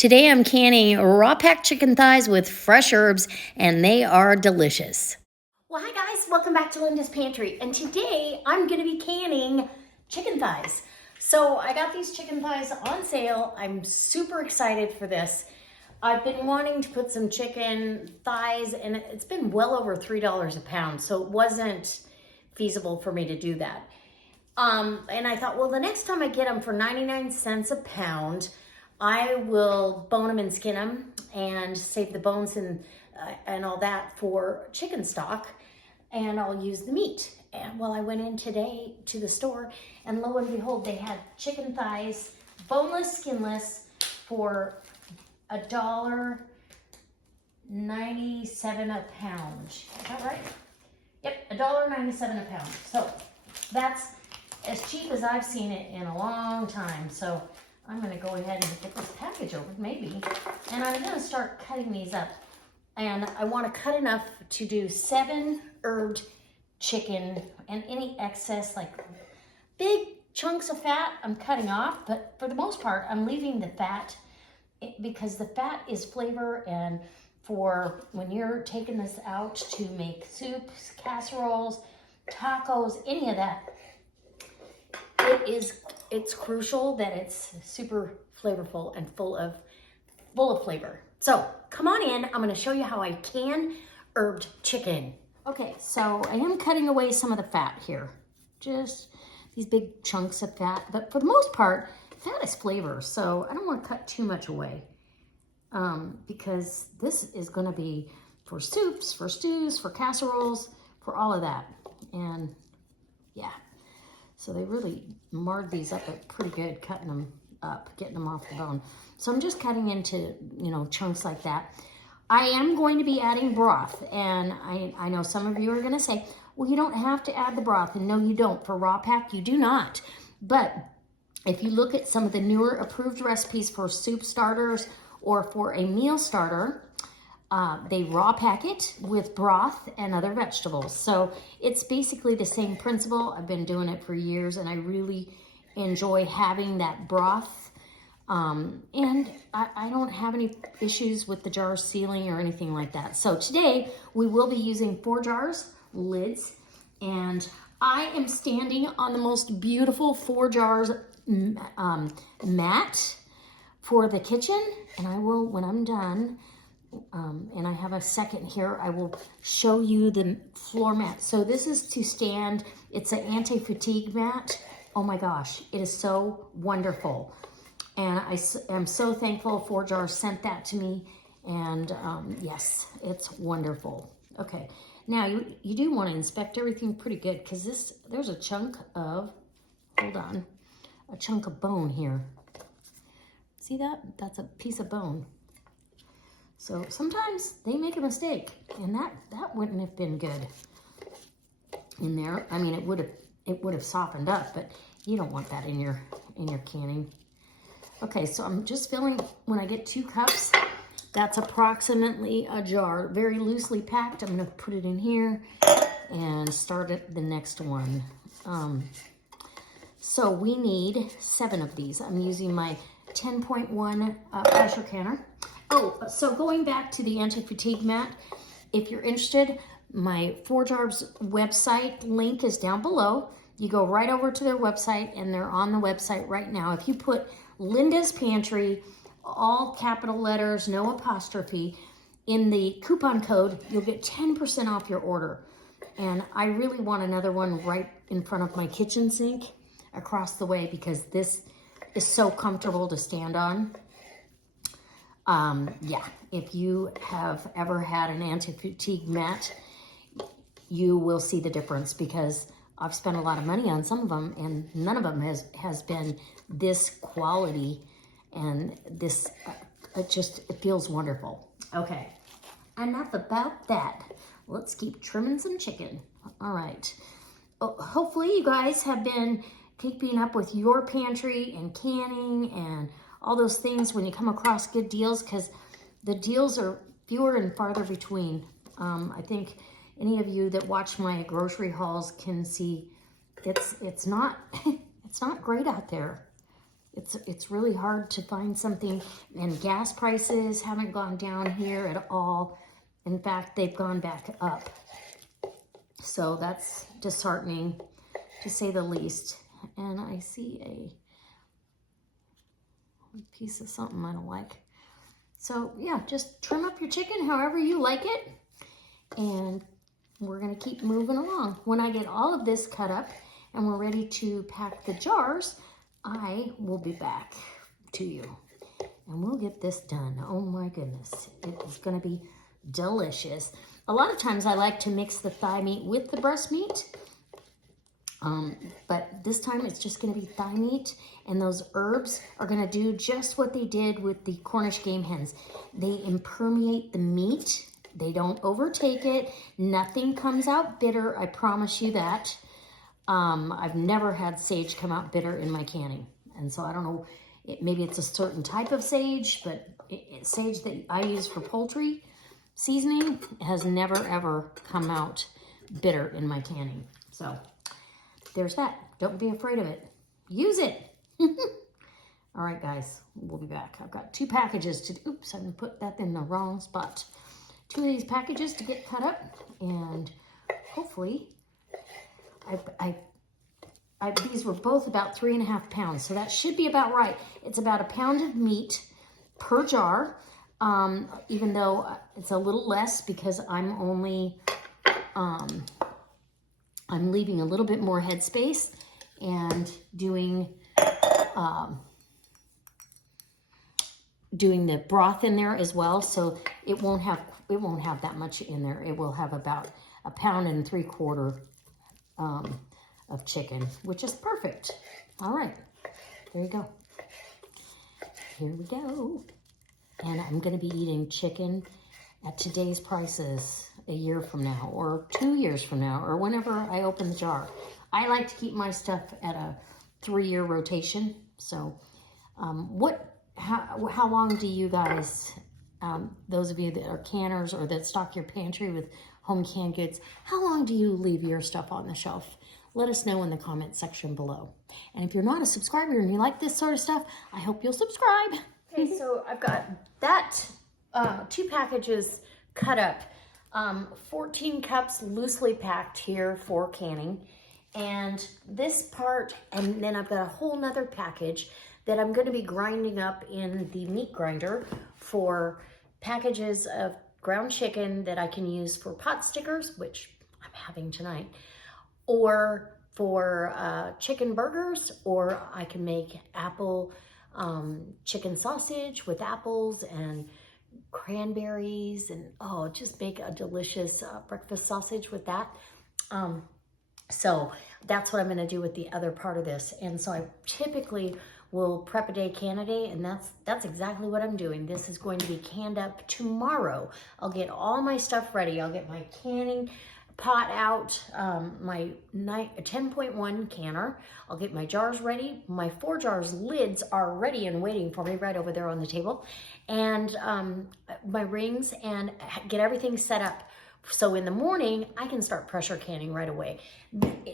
Today I'm canning raw packed chicken thighs with fresh herbs, and they are delicious. Well, hi guys, welcome back to Linda's Pantry, and today I'm gonna be canning chicken thighs. So I got these chicken thighs on sale. I'm super excited for this. I've been wanting to put some chicken thighs, and it's been well over $3 a pound, so it wasn't feasible for me to do that. And I thought, well, the next time I get them for 99 cents a pound, I will bone them and skin them and save the bones and all that for chicken stock, and I'll use the meat. And well, I went in today to the store, and lo and behold, they had chicken thighs, boneless, skinless, for $1.97 a pound. Is that right? Yep, $1.97 a pound. So that's as cheap as I've seen it in a long time. So I'm gonna go ahead and get this package open, maybe. And I'm gonna start cutting these up. And I wanna cut enough to do 7 herbed chicken, and any excess, like big chunks of fat, I'm cutting off. But for the most part, I'm leaving the fat because the fat is flavor, and for when you're taking this out to make soups, casseroles, tacos, any of that, it's crucial that it's super flavorful and full of flavor. So come on in, I'm gonna show you how I can herbed chicken. Okay, so I am cutting away some of the fat here. Just these big chunks of fat, but for the most part, fat is flavor, so I don't wanna cut too much away because this is gonna be for soups, for stews, for casseroles, for all of that. And yeah. So they really marred these up pretty good, cutting them up, getting them off the bone. So I'm just cutting into, chunks like that. I am going to be adding broth, and I know some of you are gonna say, well, you don't have to add the broth, and no, you don't. For raw pack, you do not. But if you look at some of the newer approved recipes for soup starters or for a meal starter, they raw pack it with broth and other vegetables. So it's basically the same principle. I've been doing it for years, and I really enjoy having that broth. And I don't have any issues with the jar sealing or anything like that. So today we will be using 4 jars, lids, and I am standing on the most beautiful 4 jars mat for the kitchen. And I will, when I'm done, and I have a second here, I will show you the floor mat. So this is to stand, it's an anti-fatigue mat. Oh my gosh, it is so wonderful. And I am so thankful 4 Jars sent that to me. And yes, it's wonderful. Okay, now you do want to inspect everything pretty good, because there's a chunk of, hold on, a chunk of bone here. See that? That's a piece of bone. So sometimes they make a mistake, and that wouldn't have been good in there. I mean, it would have softened up, but you don't want that in your canning. Okay, so I'm just filling. When I get 2 cups, that's approximately a jar, very loosely packed. I'm gonna put it in here and start at the next one. So we need 7 of these. I'm using my 10.1 pressure canner. Oh, so going back to the anti-fatigue mat, if you're interested, my 4 Jars website link is down below. You go right over to their website, and they're on the website right now. If you put Linda's Pantry, all capital letters, no apostrophe, in the coupon code, you'll get 10% off your order. And I really want another one right in front of my kitchen sink across the way, because this is so comfortable to stand on. Yeah, if you have ever had an anti-fatigue mat, you will see the difference, because I've spent a lot of money on some of them, and none of them has been this quality, and this, it feels wonderful. Okay, enough about that. Let's keep trimming some chicken. All right. Hopefully you guys have been keeping up with your pantry and canning and all those things when you come across good deals, because the deals are fewer and farther between. I think any of you that watch my grocery hauls can see it's not great out there. It's really hard to find something, and gas prices haven't gone down here at all. In fact, they've gone back up. So that's disheartening, to say the least. And I see a piece of something I don't like. So yeah, just trim up your chicken however you like it. And we're gonna keep moving along. When I get all of this cut up and we're ready to pack the jars, I will be back to you. And we'll get this done. Oh my goodness, it is gonna be delicious. A lot of times I like to mix the thigh meat with the breast meat. But this time it's just gonna be thigh meat, and those herbs are gonna do just what they did with the Cornish game hens. They impermeate the meat. They don't overtake it. Nothing comes out bitter, I promise you that. I've never had sage come out bitter in my canning. And so I don't know, maybe it's a certain type of sage, but sage that I use for poultry seasoning has never ever come out bitter in my canning. So there's that. Don't be afraid of it. Use it. All right, guys, we'll be back. I've got 2 packages to, oops, I put that in the wrong spot. 2 of these packages to get cut up, and hopefully, these were both about 3.5 pounds, so that should be about right. It's about 1 pound of meat per jar, even though it's a little less because I'm only, I'm leaving a little bit more headspace and doing the broth in there as well, so it won't have that much in there. It will have about 1.75 pounds of chicken, which is perfect. All right, there you go. Here we go. And I'm going to be eating chicken at today's prices a year from now, or 2 years from now, or whenever I open the jar. I like to keep my stuff at a 3-year rotation. So how long do you guys, those of you that are canners or that stock your pantry with home canned goods, how long do you leave your stuff on the shelf? Let us know in the comment section below. And if you're not a subscriber and you like this sort of stuff, I hope you'll subscribe. Okay, so I've got that 2 packages cut up, 14 cups loosely packed here for canning, and this part, and then I've got a whole nother package that I'm going to be grinding up in the meat grinder for packages of ground chicken that I can use for pot stickers, which I'm having tonight, or for chicken burgers, or I can make apple chicken sausage with apples and cranberries, and just make a delicious breakfast sausage with that. So that's what I'm going to do with the other part of this. And so I typically will prep a day, can a day, and that's exactly what I'm doing. This is going to be canned up tomorrow. I'll get all my stuff ready. I'll get my canning pot out, my 10.1 canner. I'll get my jars ready. My 4 jars lids are ready and waiting for me right over there on the table. And my rings, and get everything set up. So in the morning, I can start pressure canning right away.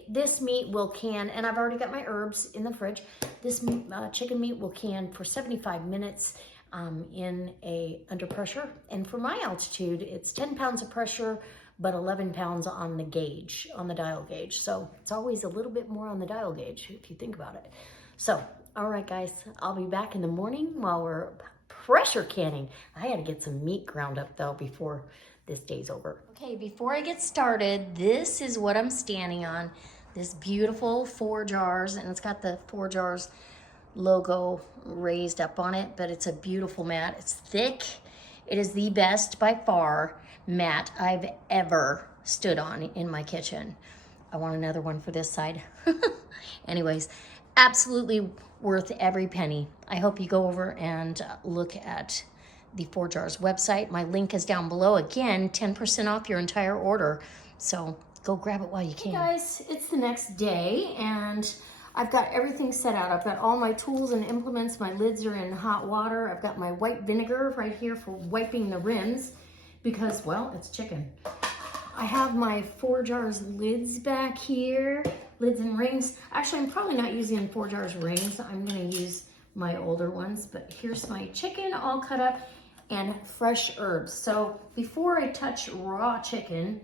This meat will can, and I've already got my herbs in the fridge. This chicken meat will can for 75 minutes under pressure. And for my altitude, it's 10 pounds of pressure, but 11 pounds on the gauge, on the dial gauge. So it's always a little bit more on the dial gauge if you think about it. So, all right, guys, I'll be back in the morning while we're pressure canning. I had to get some meat ground up though before this day's over. Okay, before I get started, this is what I'm standing on. This beautiful 4 jars, and it's got the 4 jars logo raised up on it, but it's a beautiful mat. It's thick. It is the best by far mat I've ever stood on in my kitchen. I want another one for this side. Anyways, absolutely worth every penny. I hope you go over and look at the 4 Jars website. My link is down below. Again, 10% off your entire order. So go grab it while you can. Hey guys, it's the next day and I've got everything set out. I've got all my tools and implements. My lids are in hot water. I've got my white vinegar right here for wiping the rims because, well, it's chicken. I have my 4 Jars lids back here, lids and rings. Actually, I'm probably not using 4 Jars rings. I'm gonna use my older ones, but here's my chicken all cut up and fresh herbs. So before I touch raw chicken,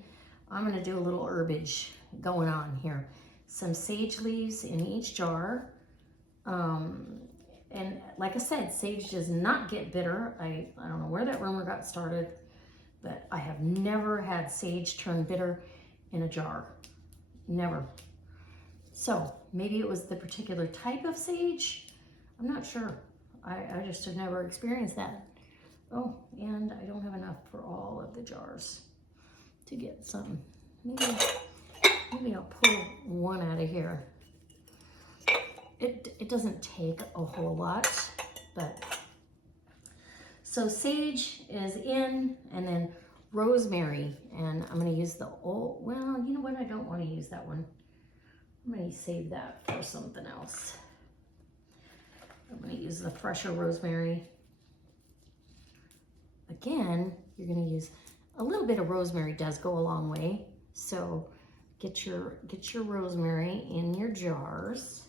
I'm gonna do a little herbage going on here. Some sage leaves in each jar. And like I said, sage does not get bitter. I don't know where that rumor got started, but I have never had sage turn bitter in a jar. Never. So maybe it was the particular type of sage. I'm not sure. I just have never experienced that. Oh, and I don't have enough for all of the jars to get some. Maybe I'll pull one out of here. It doesn't take a whole lot, but so sage is in, and then rosemary, and I'm going to use the old, well, you know what, I don't want to use that one. I'm going to save that for something else. I'm going to use the fresher rosemary. Again, you're going to use a little bit of rosemary, does go a long way, so get your rosemary in your jars.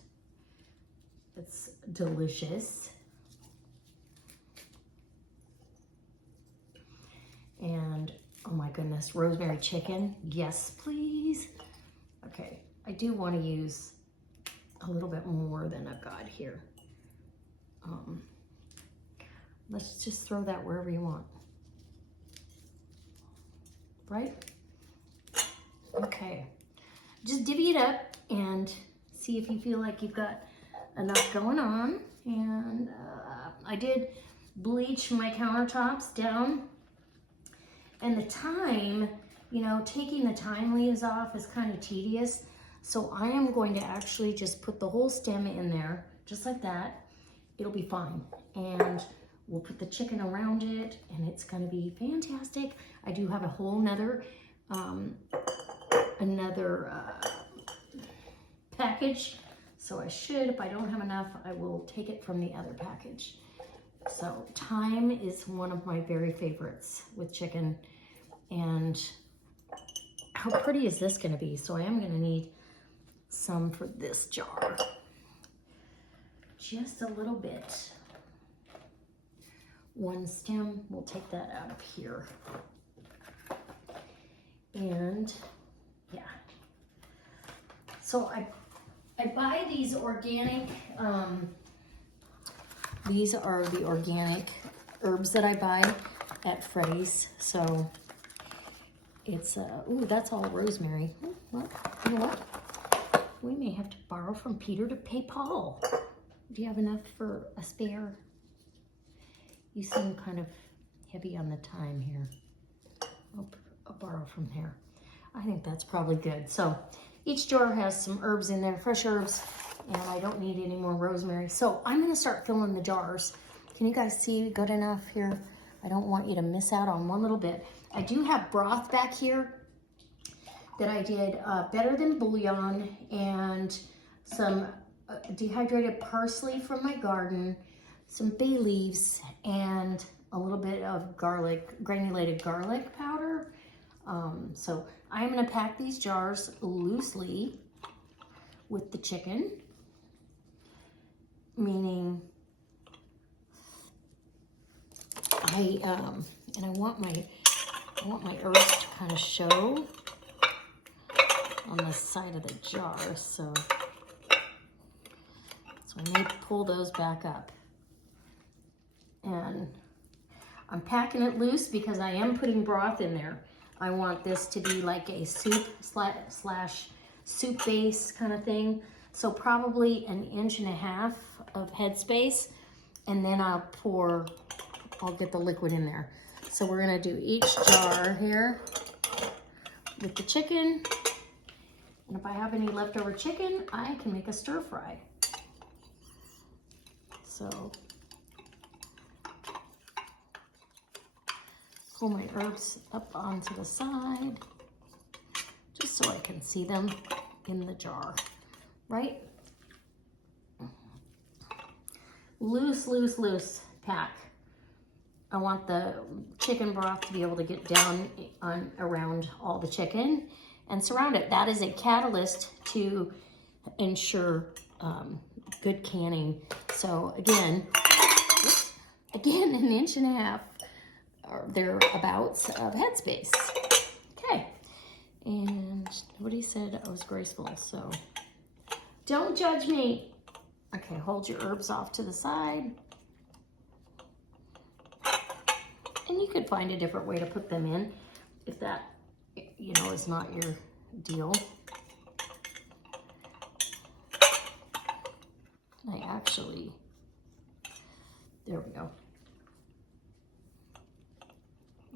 It's delicious. And oh my goodness, rosemary chicken. Yes, please. Okay, I do want to use a little bit more than I've got here. Let's just throw that wherever you want. Right? Okay. Just divvy it up and see if you feel like you've got enough going on. And I did bleach my countertops down, and the thyme, you know, taking the thyme leaves off is kind of tedious, so I am going to actually just put the whole stem in there just like that. It'll be fine, and we'll put the chicken around it, and it's going to be fantastic. I do have a whole nother package. So I should, if I don't have enough, I will take it from the other package. So thyme is one of my very favorites with chicken. And how pretty is this gonna be? So I am gonna need some for this jar. Just a little bit. One stem, we'll take that out of here. And yeah. So I buy these organic, these are the organic herbs that I buy at Freddy's. So it's, ooh, that's all rosemary. Well, you know what? We may have to borrow from Peter to pay Paul. Do you have enough for a spare? You seem kind of heavy on the thyme here. I'll borrow from here. I think that's probably good. So each jar has some herbs in there, fresh herbs, and I don't need any more rosemary. So I'm gonna start filling the jars. Can you guys see good enough here? I don't want you to miss out on one little bit. I do have broth back here that I did better than bouillon, and some dehydrated parsley from my garden, some bay leaves, and a little bit of garlic, granulated garlic powder. So I'm gonna pack these jars loosely with the chicken, meaning I want my herbs to kind of show on the side of the jar, so I may pull those back up. And I'm packing it loose because I am putting broth in there. I want this to be like a soup slash soup base kind of thing. So probably 1.5 inches of headspace, and then I'll get the liquid in there. So we're gonna do each jar here with the chicken. And if I have any leftover chicken, I can make a stir fry. So pull my herbs up onto the side, just so I can see them in the jar, right? Loose, loose, loose pack. I want the chicken broth to be able to get down around all the chicken and surround it. That is a catalyst to ensure good canning So again, an inch and a half or thereabouts of headspace. Okay, and nobody said I was graceful, so don't judge me. Okay, hold your herbs off to the side. And you could find a different way to put them in if that, you know, is not your deal. There we go.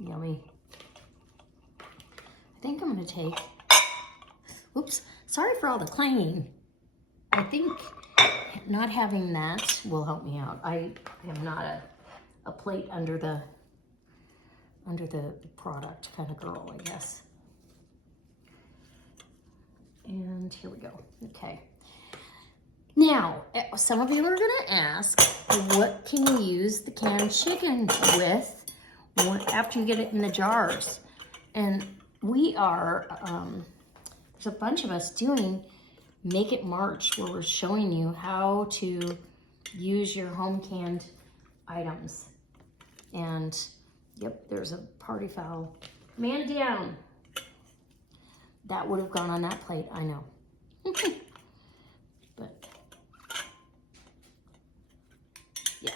Yummy. I think I'm gonna take, oops, sorry for all the clanging. I think not having that will help me out. I am not a plate under the product kind of girl, I guess. And here we go. Okay. Now, some of you are going to ask, what can you use the canned chicken with after you get it in the jars? And we are, there's a bunch of us doing Make It March, where we're showing you how to use your home canned items. And yep, there's a party foul. Man down. That would have gone on that plate, I know. But yeah.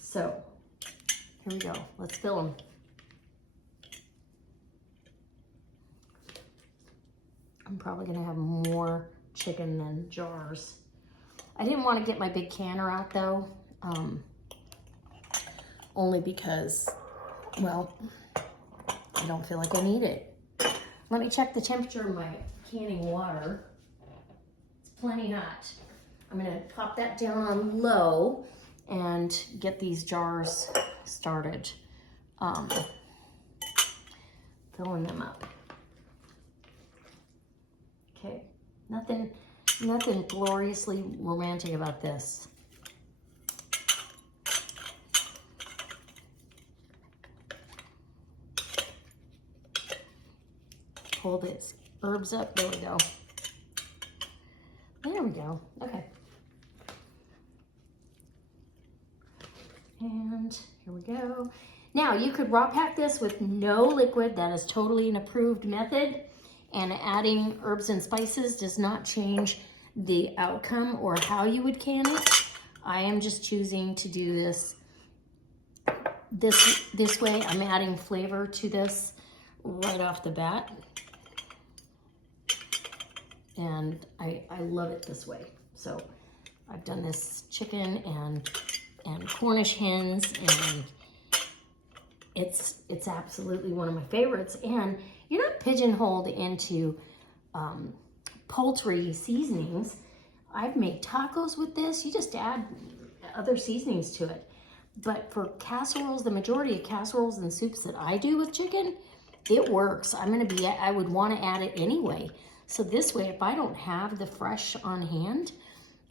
So here we go. Let's fill them. I'm probably gonna have more chicken than jars. I didn't want to get my big canner out though, only because, well, I don't feel like I need it. Let me check the temperature of my canning water. It's plenty hot. I'm gonna pop that down on low and get these jars started, filling them up. Okay, nothing gloriously romantic about this. Hold its herbs up, there we go. There we go, okay. And here we go. Now you could raw pack this with no liquid. That is totally an approved method. And adding herbs and spices does not change the outcome or how you would can it. I am just choosing to do this way. I'm adding flavor to this right off the bat. And I love it this way. So I've done this chicken and Cornish hens, and it's absolutely one of my favorites. And you're not pigeonholed into poultry seasonings. I've made tacos with this. You just add other seasonings to it. But for casseroles, the majority of casseroles and soups that I do with chicken, it works. I would want to add it anyway. So this way, if I don't have the fresh on hand,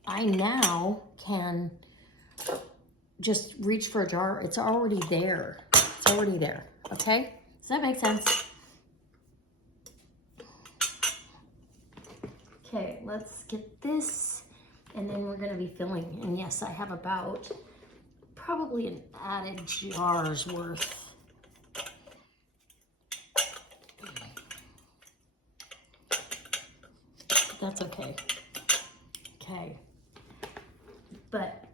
I now can just reach for a jar. It's already there. It's already there, okay? Does that make sense? Okay, let's get this, and then we're gonna be filling. And yes, I have about probably an added jar's worth. That's okay. Okay. But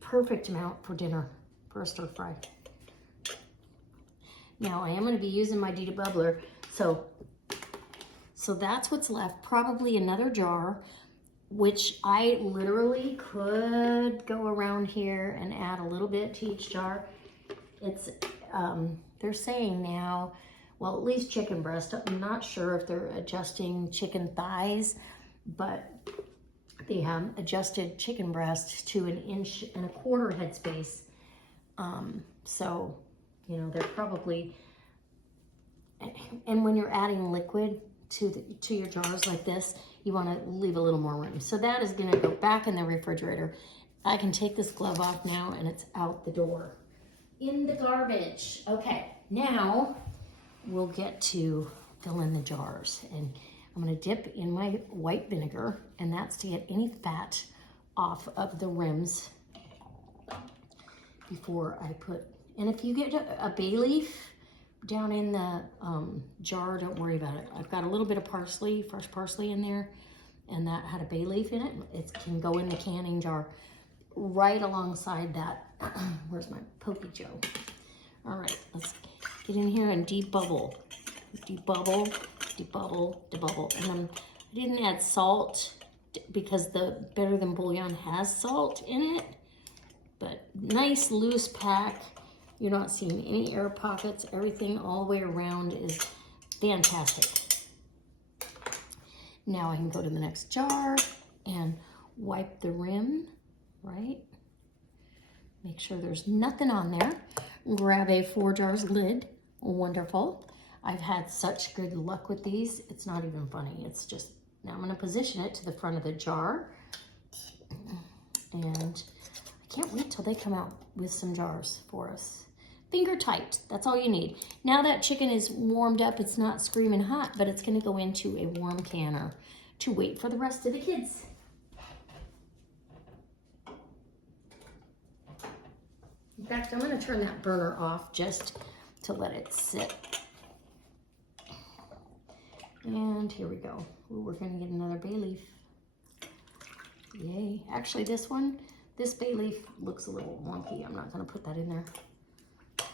perfect amount for dinner, for a stir fry. Now I am going to be using my Dita bubbler, so that's what's left. Probably another jar, which I literally could go around here and add a little bit to each jar. It's they're saying now, well, at least chicken breast. I'm not sure if they're adjusting chicken thighs, but they have adjusted chicken breast to 1.25 inches headspace. So, you know, they're probably, and when you're adding liquid to your jars like this, you want to leave a little more room. So that is going to go back in the refrigerator. I can take this glove off now, and it's out the door. In the garbage. Okay, now we'll get to fill in the jars. And I'm going to dip in my white vinegar, and that's to get any fat off of the rims before I put, and if you get a bay leaf down in the jar, don't worry about it. I've got a little bit of parsley, fresh parsley in there, and that had a bay leaf in it. It can go in the canning jar right alongside that. Where's my Pokey Joe? All right, let's get in here and debubble. Debubble, debubble, debubble. And then I didn't add salt because the Better Than Bouillon has salt in it, but nice loose pack. You're not seeing any air pockets. Everything all the way around is fantastic. Now I can go to the next jar and wipe the rim, right? Make sure there's nothing on there. Grab a 4 jars lid. Wonderful. I've had such good luck with these. It's not even funny. It's just, now I'm gonna position it to the front of the jar. And I can't wait till they come out with some jars for us. Finger tight, that's all you need. Now that chicken is warmed up, it's not screaming hot, but it's gonna go into a warm canner to wait for the rest of the kids. In fact, I'm gonna turn that burner off just to let it sit. And here we go. Ooh, we're gonna get another bay leaf. Yay. Actually, this bay leaf looks a little wonky. I'm not gonna put that in there.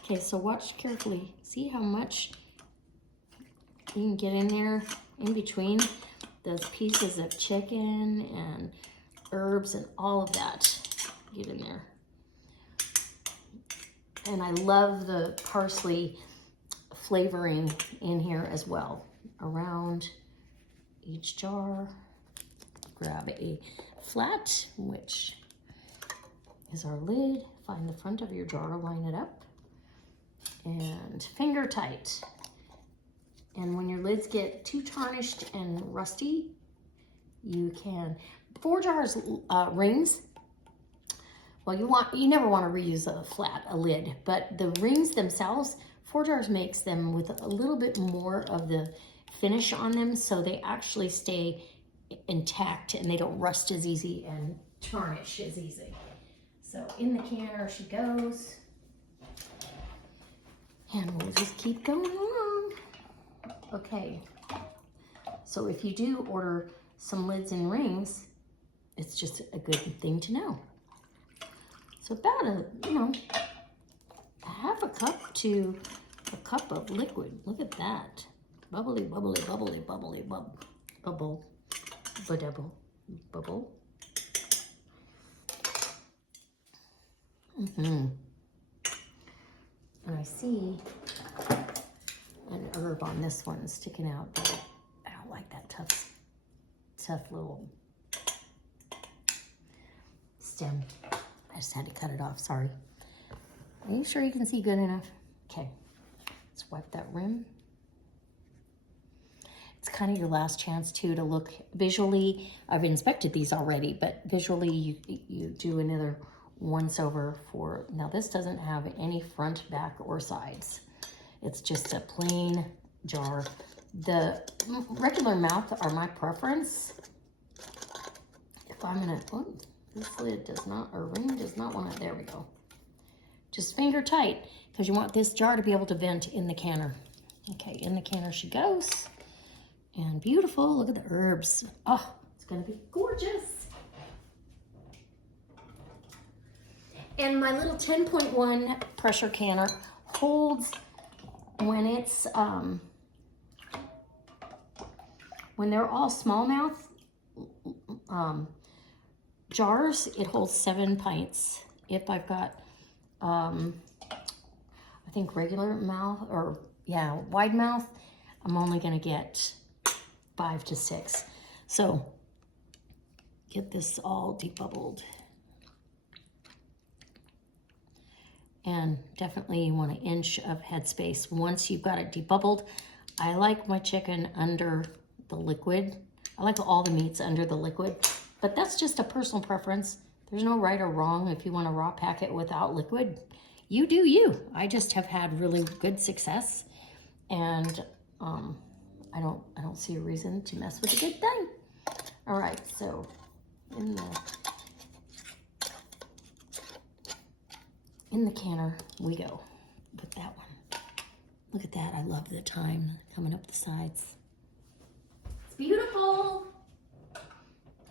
Okay, so watch carefully. See how much you can get in there in between those pieces of chicken and herbs and all of that. Get in there. And I love the parsley flavoring in here as well. Around each jar, grab a flat, which is our lid. Find the front of your jar, line it up, and finger tight. And when your lids get too tarnished and rusty, you can, 4 jars rings. Well, you never want to reuse a lid, but the rings themselves, 4 jars makes them with a little bit more of the finish on them, so they actually stay intact and they don't rust as easy and tarnish as easy. So in the canner she goes. And we'll just keep going along. Okay, so if you do order some lids and rings, it's just a good thing to know. So about a half a cup to a cup of liquid. Look at that. Bubbly, bubbly, bubbly, bubbly, bubble, ba-double, bubble. And I see an herb on this one sticking out, but I don't like that tough little stem. I just had to cut it off, sorry. Are you sure you can see good enough? Okay, let's wipe that rim. It's kind of your last chance too to look visually. I've inspected these already, but visually you do another once over for, now this doesn't have any front, back, or sides. It's just a plain jar. The regular mouth are my preference. If I'm gonna, oh, this lid does not, or ring does not want it, there we go. Just finger tight, because you want this jar to be able to vent in the canner. Okay, in the canner she goes. And beautiful, look at the herbs. Oh, it's gonna be gorgeous. And my little 10.1 pressure canner holds, when it's, when they're all smallmouth jars, it holds 7 pints. If I've got, I think regular mouth, or yeah, wide mouth, I'm only gonna get 5 to 6. So get this all debubbled. And definitely you want an inch of headspace once you've got it debubbled. I like my chicken under the liquid. I like all the meats under the liquid, but that's just a personal preference. There's no right or wrong. If you want to raw pack it without liquid, you do you. I just have had really good success, and I don't see a reason to mess with a good thing. All right, so in the in the canner we go with that one. Look at that. I love the thyme coming up the sides. It's beautiful.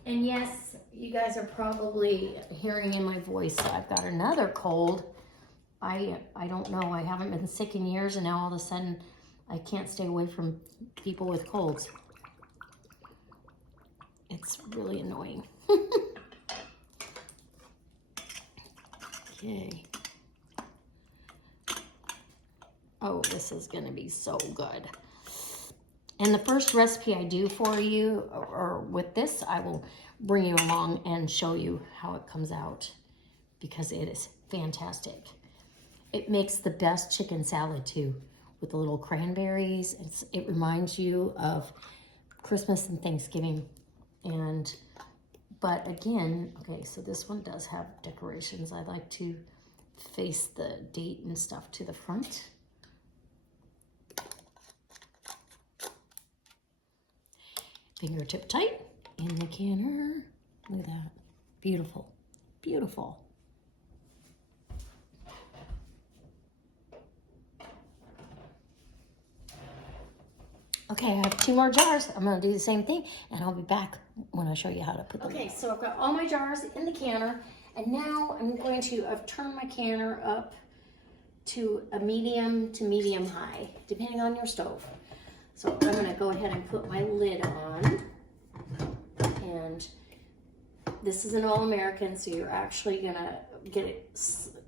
And yes, you guys are probably hearing in my voice, I've got another cold. I don't know. I haven't been sick in years, and now all of a sudden I can't stay away from people with colds. It's really annoying. Okay. Oh, this is going to be so good. And the first recipe I do for you, or with this, I will bring you along and show you how it comes out, because it is fantastic. It makes the best chicken salad too, with the little cranberries. It reminds you of Christmas and Thanksgiving. But again, okay, so this one does have decorations. I like to face the date and stuff to the front. Fingertip tight in the canner. Look at that. Beautiful, beautiful. Okay, I have 2 more jars. I'm gonna do the same thing, and I'll be back when I show you how to put them. Okay, so I've got all my jars in the canner, and now I've turned my canner up to a medium to medium high, depending on your stove. So I'm gonna go ahead and put my lid on, and this is an All-American, so you're actually gonna get it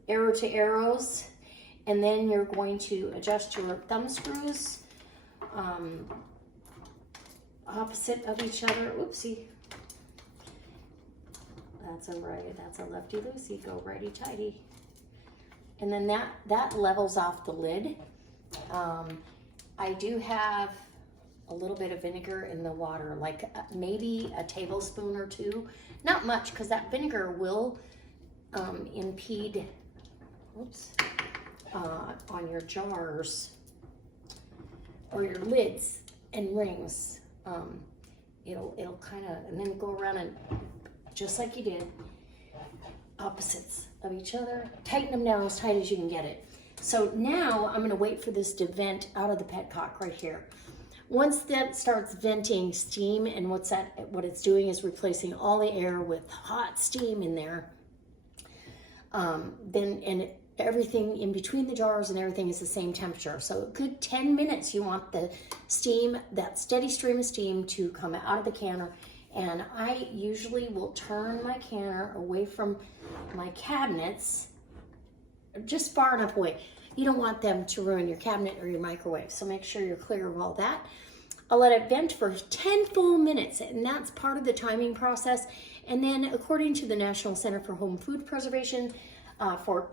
arrow to arrows, and then you're going to adjust your thumb screws opposite of each other. Oopsie. That's a right, that's a lefty-loosey, go righty-tighty. And then that levels off the lid. I do have a little bit of vinegar in the water, like maybe a tablespoon or 2. Not much, because that vinegar will impede, on your jars or your lids and rings. It'll kind of, and then go around and, just like you did, opposites of each other, tighten them down as tight as you can get it. So now I'm gonna wait for this to vent out of the petcock right here. Once that starts venting steam, and what it's doing is replacing all the air with hot steam in there, everything in between the jars and everything is the same temperature. So a good 10 minutes, you want the steam, that steady stream of steam, to come out of the canner. And I usually will turn my canner away from my cabinets, just far enough away. You don't want them to ruin your cabinet or your microwave, so make sure you're clear of all that. I'll let it vent for 10 full minutes, and that's part of the timing process. And then, according to the National Center for Home Food Preservation, for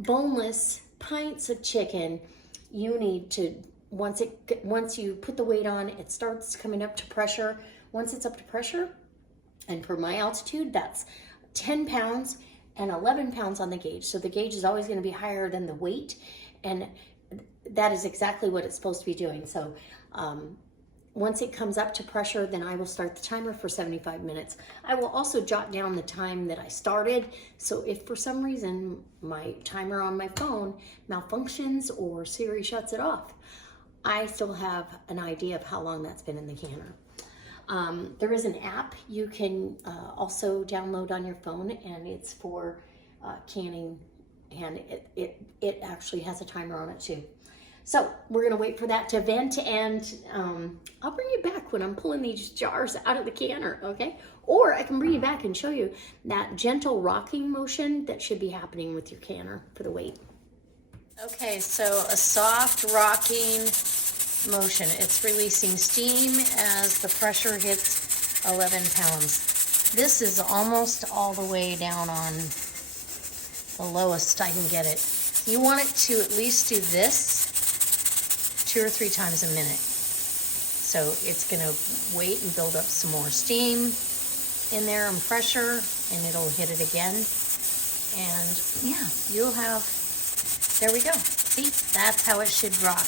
boneless pints of chicken, you need to, once you put the weight on, it starts coming up to pressure. Once it's up to pressure, and for my altitude, that's 10 pounds and 11 pounds on the gauge. So the gauge is always going to be higher than the weight, and that is exactly what it's supposed to be doing. So once it comes up to pressure, then I will start the timer for 75 minutes. I will also jot down the time that I started. So if for some reason my timer on my phone malfunctions or Siri shuts it off, I still have an idea of how long that's been in the canner. There is an app you can also download on your phone, and it's for canning, and it actually has a timer on it too. So we're gonna wait for that to vent, and I'll bring you back when I'm pulling these jars out of the canner, okay? Or I can bring you back and show you that gentle rocking motion that should be happening with your canner for the weight. Okay, so a soft rocking motion. It's releasing steam as the pressure hits 11 pounds. This is almost all the way down on the lowest I can get it. You want it to at least do this 2 or 3 times a minute. So it's gonna wait and build up some more steam in there and pressure, and it'll hit it again. And yeah, you'll have, there we go. See, that's how it should rock.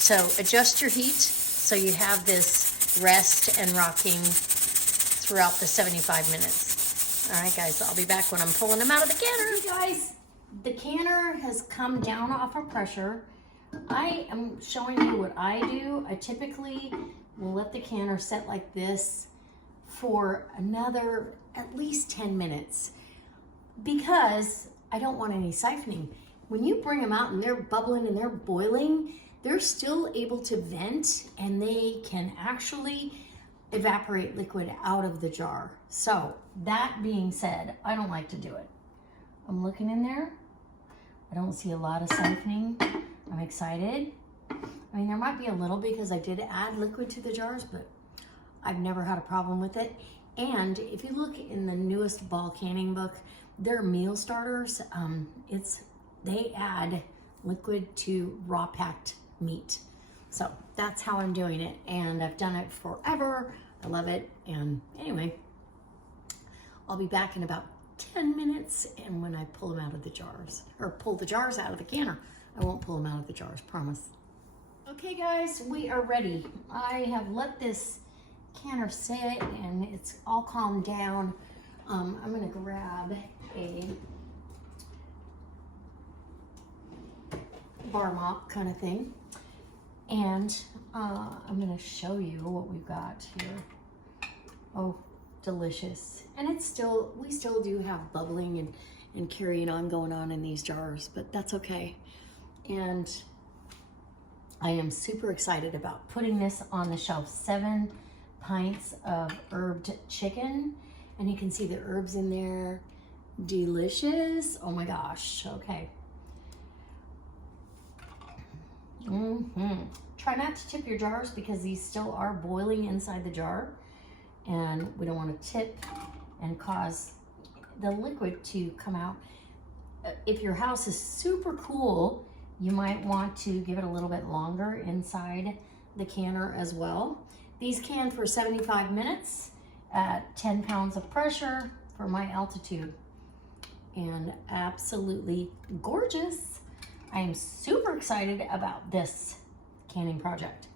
So adjust your heat so you have this rest and rocking throughout the 75 minutes. All right, guys, I'll be back when I'm pulling them out of the canner. Okay, guys, the canner has come down off of pressure. I am showing you what I do. I typically will let the canner set like this for another at least 10 minutes because I don't want any siphoning. When you bring them out and they're bubbling and they're boiling, they're still able to vent and they can actually evaporate liquid out of the jar. So that being said, I don't like to do it. I'm looking in there. I don't see a lot of siphoning. I'm excited. I mean, there might be a little because I did add liquid to the jars, but I've never had a problem with it. And if you look in the newest ball canning book, their meal starters, they add liquid to raw packed meat. So that's how I'm doing it. And I've done it forever. I love it. And anyway, I'll be back in about 10 minutes. And when I pull them out of the jars, or pull the jars out of the canner, I won't pull them out of the jars, promise. Okay guys, we are ready. I have let this canner sit and it's all calmed down. I'm gonna grab a bar mop kind of thing. And I'm gonna show you what we've got here. Oh, delicious. And we still do have bubbling and carrying on going on in these jars, but that's okay. And I am super excited about putting this on the shelf. 7 pints of herbed chicken. And you can see the herbs in there. Delicious. Oh my gosh. Okay. Try not to tip your jars because these still are boiling inside the jar. And we don't want to tip and cause the liquid to come out. If your house is super cool, you might want to give it a little bit longer inside the canner as well. These can for 75 minutes at 10 pounds of pressure for my altitude. And absolutely gorgeous. I am super excited about this canning project.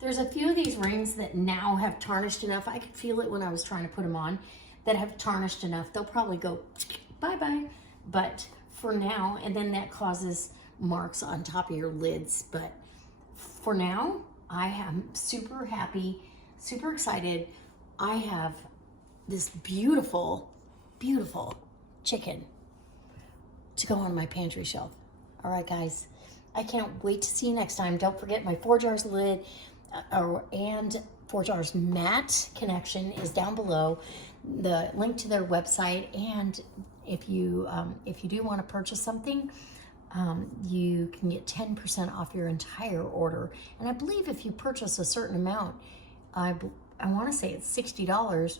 There's a few of these rings that now have tarnished enough. I could feel it when I was trying to put them on, that have tarnished enough. They'll probably go bye-bye. But for now, and then that causes marks on top of your lids. But for now, I am super happy, super excited. I have this beautiful, beautiful chicken to go on my pantry shelf. All right, guys, I can't wait to see you next time. Don't forget my 4 jars lid and 4 jars mat connection is down below. The link to their website, and if you do want to purchase something, you can get 10% off your entire order. And I believe if you purchase a certain amount, I want to say it's $60,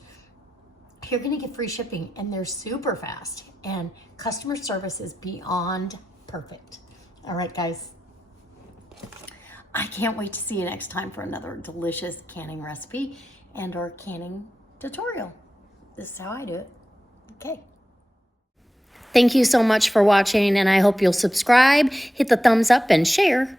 you're going to get free shipping, and they're super fast, and customer service is beyond perfect. All right, guys, I can't wait to see you next time for another delicious canning recipe and or canning tutorial. This is how I do it. Okay. Thank you so much for watching, and I hope you'll subscribe, hit the thumbs up, and share.